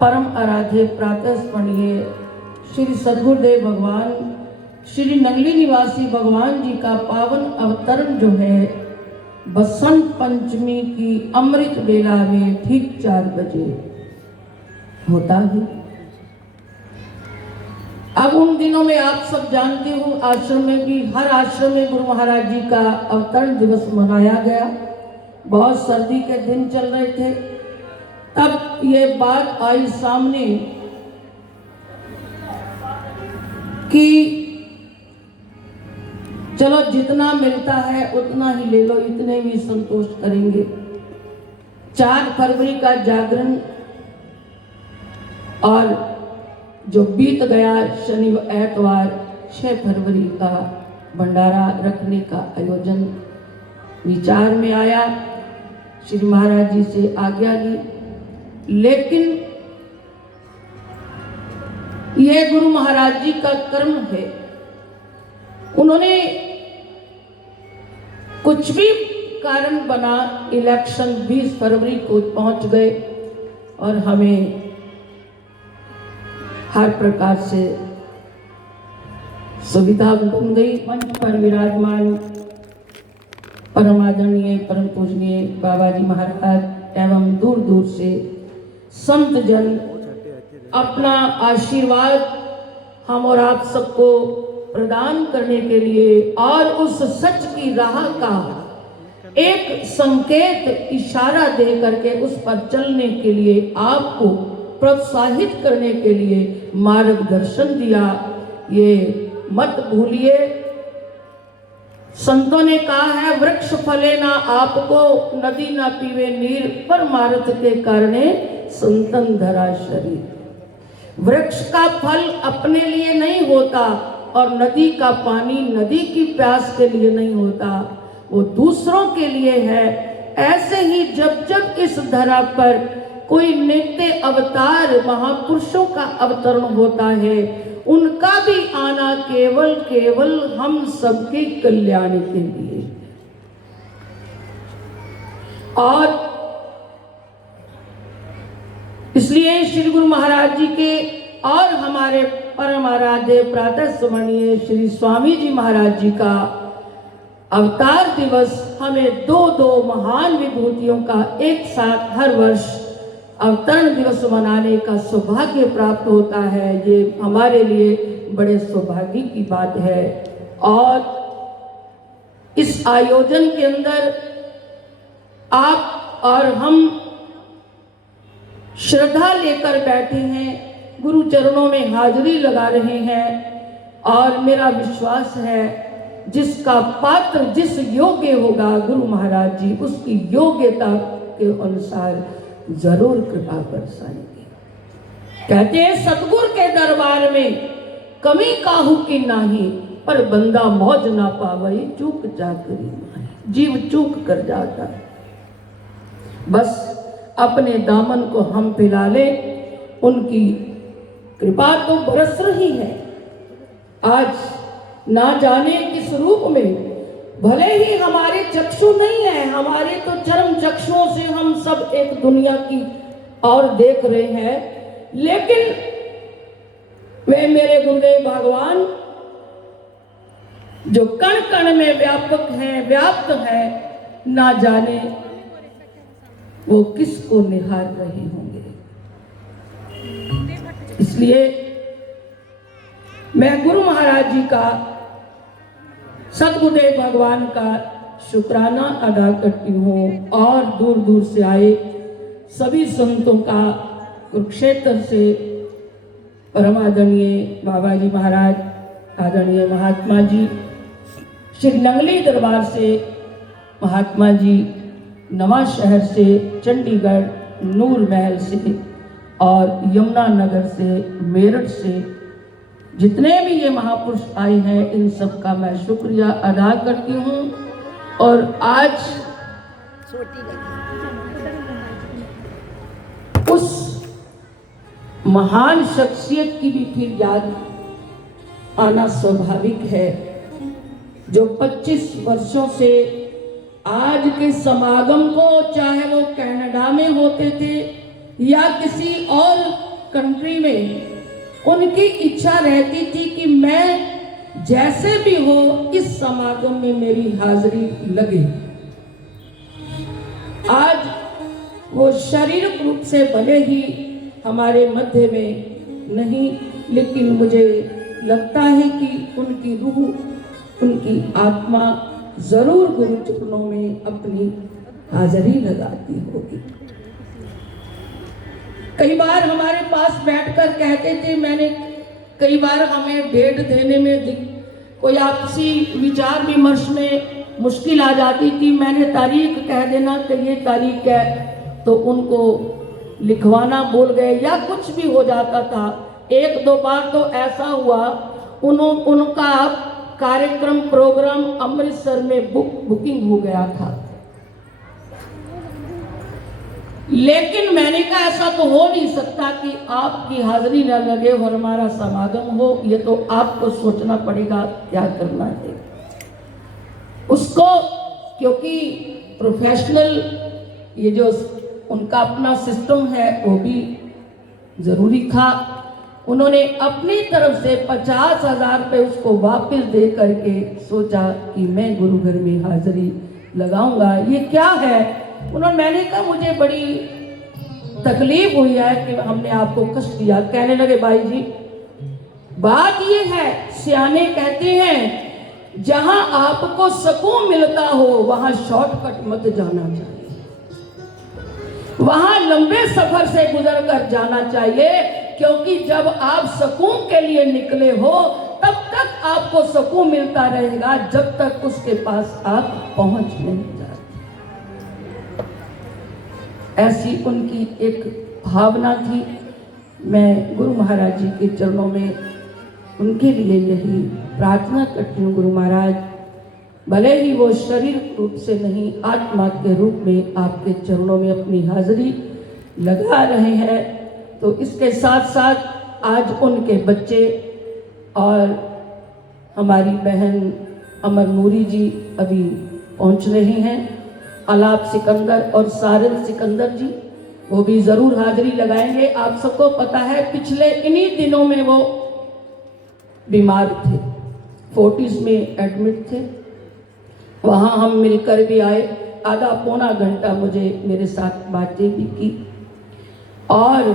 परम आराध्य प्रातः स्मरणीय श्री सद्गुरुदेव भगवान श्री नंगली निवासी भगवान जी का पावन अवतरण जो है बसंत पंचमी की अमृत बेला में ठीक 4 बजे होता है। अब उन दिनों में आप सब जानते हो आश्रम में भी, हर आश्रम में गुरु महाराज जी का अवतरण दिवस मनाया गया। बहुत सर्दी के दिन चल रहे थे, तब ये बात आई सामने कि चलो जितना मिलता है उतना ही ले लो, इतने भी संतोष करेंगे। 4 फरवरी का जागरण और जो बीत गया शनि व एतवार 6 फरवरी का भंडारा रखने का आयोजन विचार में आया। श्री महाराज जी से आज्ञा ली, लेकिन यह गुरु महाराज जी का कर्म है। उन्होंने कुछ भी कारण बना इलेक्शन 20 फरवरी को पहुंच गए और हमें हर प्रकार से सुविधा बन गई। मंच पर विराजमान परम आदरणीय परम पूजनीय बाबा जी महाराज एवं दूर दूर से संत जन अपना आशीर्वाद हम और आप सबको प्रदान करने के लिए और उस सच की राह का एक संकेत इशारा दे करके उस पर चलने के लिए आपको प्रोत्साहित करने के लिए मार्गदर्शन दिया। ये मत भूलिए, संतों ने कहा है वृक्ष फले ना आपको, नदी ना पीवे नीर, परमार्थ के कारणे संतन धरा शरीर। वृक्ष का फल अपने लिए नहीं होता और नदी का पानी नदी की प्यास के लिए नहीं होता, वो दूसरों के लिए है। ऐसे ही जब जब इस धरा पर कोई नित्य अवतार महापुरुषों का अवतरण होता है, उनका भी आना केवल केवल हम सबके कल्याण के लिए। और इसलिए श्री गुरु महाराज जी के और हमारे परम आराध्य प्रातः स्मरणीय श्री स्वामी जी महाराज जी का अवतार दिवस हमें दो महान विभूतियों का एक साथ हर वर्ष अवतरण दिवस मनाने का सौभाग्य प्राप्त होता है। ये हमारे लिए बड़े सौभाग्य की बात है। और इस आयोजन के अंदर आप और हम श्रद्धा लेकर बैठे हैं, गुरु चरणों में हाजिरी लगा रहे हैं और मेरा विश्वास है जिसका पात्र जिस योग्य होगा गुरु महाराज जी उसकी योग्यता के अनुसार जरूर कृपा बरसाएंगे। कहते हैं सतगुरु के दरबार में कमी काहू की नाही, पर बंदा मौज ना पावई चूक जाकरी माही। जीव चूक कर जाता है, बस अपने दामन को हम फैला ले, उनकी कृपा तो बरस रही है। आज ना जाने किस रूप में, भले ही हमारे चक्षु नहीं है, हमारे तो चरम चक्षुओं से हम सब एक दुनिया की और देख रहे हैं, लेकिन वे मेरे गुरुदेव भगवान जो कण कण में व्यापक हैं, व्याप्त हैं, ना जाने वो किसको निहार रहे होंगे। इसलिए मैं गुरु महाराज जी का, सद्गुरुदेव भगवान का शुक्राना अदा करती हूँ और दूर दूर से आए सभी संतों का, कुरुक्षेत्र से परम आदरणीय बाबा जी महाराज, आदरणीय महात्मा जी, श्री नंगली दरबार से महात्मा जी, नवा शहर से, चंडीगढ़, नूर महल से और यमुना नगर से, मेरठ से, जितने भी ये महापुरुष आए हैं इन सब का मैं शुक्रिया अदा करती हूँ। और आज उस महान शख्सियत की भी फिर याद आना स्वाभाविक है, जो 25 वर्षों से आज के समागम को, चाहे वो कनाडा में होते थे या किसी और कंट्री में उनकी इच्छा रहती थी कि मैं जैसे भी हो इस समागम में मेरी हाजिरी लगे। आज वो शारीरिक रूप से भले ही हमारे मध्य में नहीं, लेकिन मुझे लगता है कि उनकी रूह, उनकी आत्मा जरूर गुरु चरणों में अपनी हाजिरी लगाती होगी। कई बार हमारे पास बैठकर कहते थे, मैंने कई बार हमें डेट देने में कोई आपसी विचार विमर्श में मुश्किल आ जाती थी। मैंने तारीख कह देना कि ये तारीख है, तो उनको लिखवाना भूल गए या कुछ भी हो जाता था। एक दो बार तो ऐसा हुआ, उनका कार्यक्रम प्रोग्राम अमृतसर में बुकिंग हो गया था, लेकिन मैंने कहा ऐसा तो हो नहीं सकता कि आपकी हाजिरी न लगे और हमारा समागम हो। ये तो आपको सोचना पड़ेगा क्या करना है उसको, क्योंकि प्रोफेशनल ये जो उनका अपना सिस्टम है वो भी जरूरी था। उन्होंने अपनी तरफ से 50,000 रुपये उसको वापस दे करके सोचा कि मैं गुरु घर में हाजिरी लगाऊंगा। ये क्या है? मैंने कहा मुझे बड़ी तकलीफ हुई है कि हमने आपको कष्ट दिया। कहने लगे भाई जी, बात ये है, सियाने कहते हैं जहां आपको सुकून मिलता हो वहां शॉर्टकट मत जाना चाहिए, वहां लंबे सफर से गुजर कर जाना चाहिए, क्योंकि जब आप सुकून के लिए निकले हो तब तक आपको सुकून मिलता रहेगा जब तक उसके पास आप पहुंच नहीं जाते। ऐसी उनकी एक भावना थी। मैं गुरु महाराज जी के चरणों में उनके लिए यही प्रार्थना करती हूँ, गुरु महाराज भले ही वो शरीर रूप से नहीं, आत्मा के रूप में आपके चरणों में अपनी हाजिरी लगा रहे हैं, तो इसके साथ साथ आज उनके बच्चे और हमारी बहन अमर नूरी जी अभी पहुंच रहे हैं, अलाप सिकंदर और सारिल सिकंदर जी, वो भी जरूर हाजिरी लगाएंगे। आप सबको पता है पिछले इन्हीं दिनों में वो बीमार थे, फोर्टिस में एडमिट थे, वहाँ हम मिलकर भी आए, आधा पौना घंटा मुझे मेरे साथ बातें भी की। और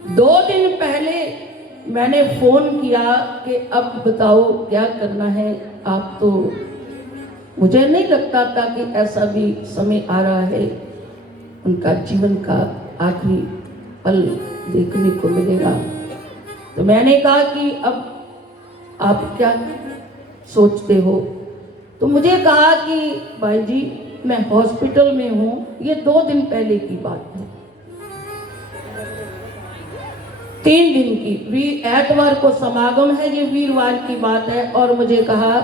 2 दिन पहले मैंने फ़ोन किया कि अब बताओ क्या करना है। आप तो, मुझे नहीं लगता था कि ऐसा भी समय आ रहा है, उनका जीवन का आखिरी पल देखने को मिलेगा। तो मैंने कहा कि अब आप क्या सोचते हो? तो मुझे कहा कि भाई जी मैं हॉस्पिटल में हूँ। ये 2 दिन पहले की बात है, 3 दिन की, एतवार को समागम है, ये वीरवार की बात है। और मुझे कहा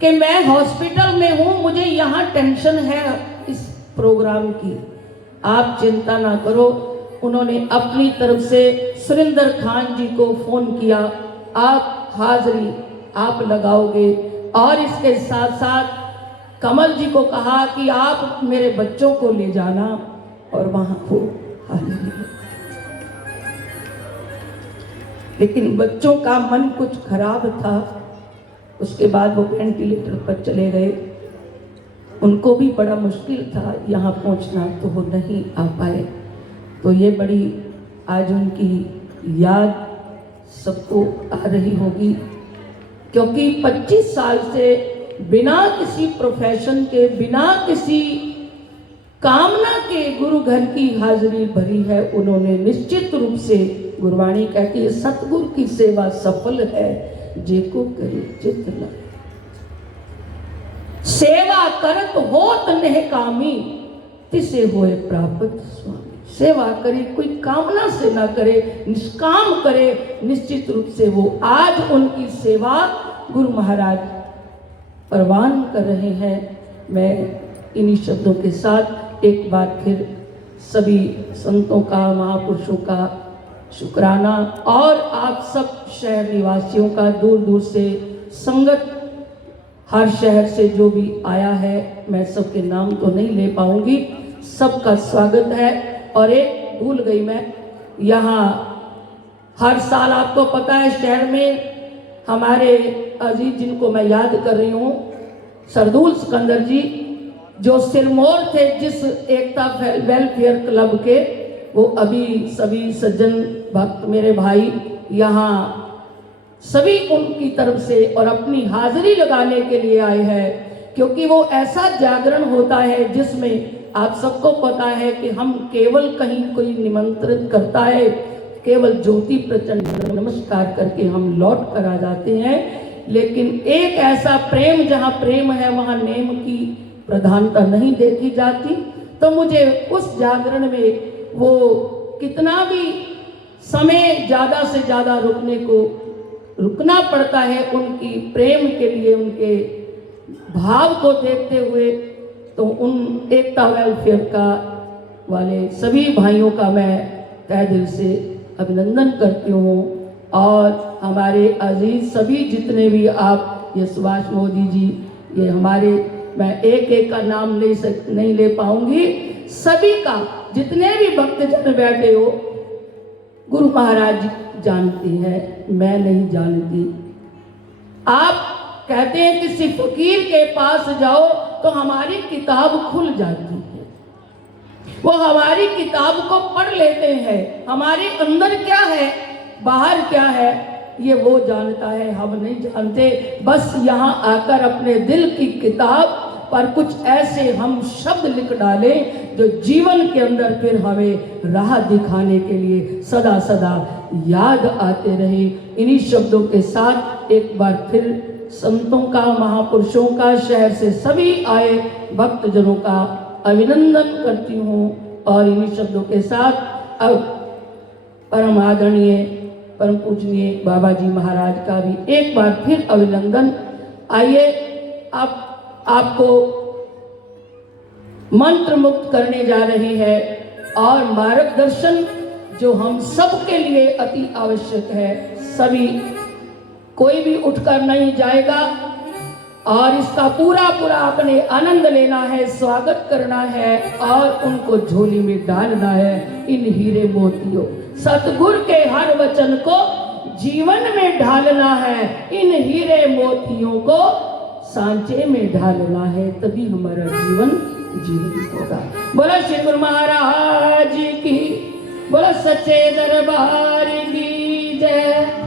कि मैं हॉस्पिटल में हूँ, मुझे यहाँ टेंशन है इस प्रोग्राम की, आप चिंता ना करो। उन्होंने अपनी तरफ से सुरेंद्र खान जी को फ़ोन किया, आप हाजिरी आप लगाओगे, और इसके साथ साथ कमल जी को कहा कि आप मेरे बच्चों को ले जाना और वहाँ को हाजिरी। लेकिन बच्चों का मन कुछ खराब था, उसके बाद वो वेंटिलेटर पर चले गए। उनको भी बड़ा मुश्किल था यहाँ पहुँचना, तो वो नहीं आ पाए। तो ये बड़ी आज उनकी याद सबको आ रही होगी, क्योंकि 25 साल से बिना किसी प्रोफेशन के, बिना किसी कामना के गुरु घर की हाजिरी भरी है उन्होंने। निश्चित रूप से गुरबाणी कहती है सतगुरु की सेवा सफल है जेको करे चित लगे। सेवा करत होत नेह कामी तिसे होए प्राप्त स्वामी। सेवा करे, कोई कामना से ना करे, निष्काम करे, निश्चित रूप से वो आज उनकी सेवा गुरु महाराज परवान कर रहे हैं। मैं इन्हीं शब्दों के साथ एक बार फिर सभी संतों का, महापुरुषों का शुक्राना, और आप सब शहर निवासियों का, दूर दूर से संगत हर शहर से जो भी आया है, मैं सबके नाम तो नहीं ले पाऊंगी, सबका स्वागत है। और एक भूल गई मैं, यहाँ हर साल आपको पता है शहर में हमारे अजीज जिनको मैं याद कर रही हूँ, सरदूल सिकंदर जी जो सिरमौर थे जिस एकता वेलफेयर क्लब के, वो अभी सभी सज्जन भक्त मेरे भाई यहाँ सभी उनकी तरफ से और अपनी हाजिरी लगाने के लिए आए हैं, क्योंकि वो ऐसा जागरण होता है जिसमें आप सबको पता है कि हम केवल कहीं कोई निमंत्रित करता है, केवल ज्योति प्रचंड नमस्कार करके हम लौट कर आ जाते हैं। लेकिन एक ऐसा प्रेम, जहाँ प्रेम है वहाँ नेम की प्रधानता नहीं देखी जाती। तो मुझे उस जागरण में वो कितना भी समय ज़्यादा से ज़्यादा रुकना पड़ता है उनकी प्रेम के लिए, उनके भाव को देखते हुए, तो उन एकता वेलफेयर का वाले सभी भाइयों का मैं तहे दिल से अभिनंदन करती हूँ। और हमारे अजीज सभी जितने भी आप, ये सुभाष मोदी जी, ये हमारे, मैं एक एक का नाम नहीं ले पाऊंगी, सभी का, जितने भी भक्तजन बैठे हो, गुरु महाराज जानती है, मैं नहीं जानती। आप कहते हैं कि किसी फकीर के पास जाओ तो हमारी किताब खुल जाती है, वो हमारी किताब को पढ़ लेते हैं, हमारे अंदर क्या है बाहर क्या है ये वो जानता है, हम नहीं जानते। बस यहाँ आकर अपने दिल की किताब पर कुछ ऐसे हम शब्द लिख डालें जो जीवन के अंदर फिर हमें राह दिखाने के लिए सदा सदा याद आते रहे। इन्हीं शब्दों के साथ एक बार फिर संतों का, महापुरुषों का, शहर से सभी आए भक्तजनों का अभिनंदन करती हूँ। और इन्हीं शब्दों के साथ अब परम आदरणीय, परम पूजनीय बाबा जी महाराज का भी एक बार फिर अभिनंदन। आइए अब आपको मंत्र मुक्त करने जा रही है और मार्गदर्शन जो हम सब के लिए अति आवश्यक है। सभी, कोई भी उठकर नहीं जाएगा और इसका पूरा पूरा अपने आनंद लेना है, स्वागत करना है और उनको झोली में डालना है इन हीरे मोतियों। सतगुरु के हर वचन को जीवन में ढालना है, इन हीरे मोतियों को सांचे में ढालना है, तभी हमारा जीवन जीवन होगा। बोला श्री गुरु महाराज की, बोला सच्चे दरबार की जय।